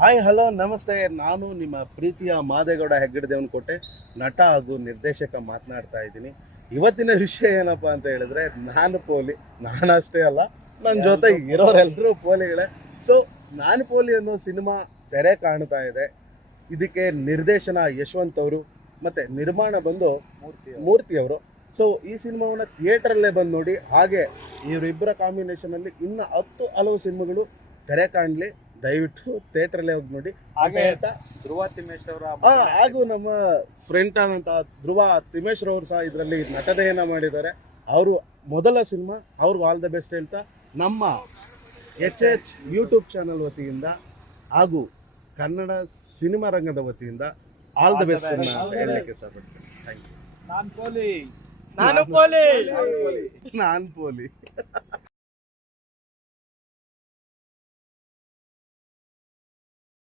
Hi hello ನಮಸ್ತೆ. ನಾನು ನಿಮ್ಮ ಪ್ರೀತಿಯ ಮಾದೇಗೌಡ ಹೆಗ್ಗಡೆ ದೇವನಕೋಟೆ, ನಟ ಹಾಗೂ ನಿರ್ದೇಶಕ ಮಾತನಾಡ್ತಾ ಇದ್ದೀನಿ. ಇವತ್ತಿನ ವಿಷಯ ಏನಪ್ಪ ಅಂತ ಹೇಳಿದ್ರೆ, ನಾನು ಪೋಲಿ. ನಾನಷ್ಟೇ ಅಲ್ಲ, ನನ್ನ ಜೊತೆ ಇರೋರೆಲ್ಲರೂ ಪೋಲಿಗಳೇ. ಸೊ ನಾನು ಪೋಲಿ ಅನ್ನೋ ಸಿನಿಮಾ ತೆರೆ ಕಾಣ್ತಾ ಇದೆ. ಇದಕ್ಕೆ ನಿರ್ದೇಶನ ಯಶವಂತ್ ಅವರು ಮತ್ತು ನಿರ್ಮಾಣ ಬಂದು ಮೂರ್ತಿ ಅವರು. ಸೊ ಈ ಸಿನಿಮಾವನ್ನು ಥಿಯೇಟ್ರಲ್ಲೇ ಬಂದು ನೋಡಿ. ಹಾಗೆ ಇವರಿಬ್ಬರ ಕಾಂಬಿನೇಷನಲ್ಲಿ ಇನ್ನು 10 ಹಲವು ಸಿನಿಮಾಗಳು ತೆರೆ ಕಾಣಲಿ. ದಯವಿಟ್ಟು ಥಿಯೇಟ್ರಲ್ಲೇ ಹೋಗಿ ನೋಡಿ. ಹಾಗೆ ಧ್ರುವ ತಿಮ್ಮೇಶ್ ಅವರ ಹಾಗೂ ನಮ್ಮ ಫ್ರೆಂಡ್ ಆದಂತ ಧ್ರುವ ತಿಮ್ಮೇಶ್ ಅವರು ಸಹ ಇದರಲ್ಲಿ ನಟನೆಯನ್ನ ಮಾಡಿದ್ದಾರೆ. ಅವರು ಮೊದಲ ಸಿನಿಮಾ, ಅವ್ರಿಗೆ ಆಲ್ ದ ಬೆಸ್ಟ್ ಹೇಳ್ತಾ ನಮ್ಮ HH ಯೂಟ್ಯೂಬ್ ಚಾನಲ್ ವತಿಯಿಂದ ಹಾಗೂ ಕನ್ನಡ ಸಿನಿಮಾ ರಂಗದ ವತಿಯಿಂದ ಆಲ್ ದ ಬೆಸ್ಟ್ ಹೇಳಲಿಕ್ಕೆ ಇಷ್ಟಪಡ್ತೀನಿ. Thank you. ನಾನು ಪೋಲಿ ನಾನು ಪೋಲಿ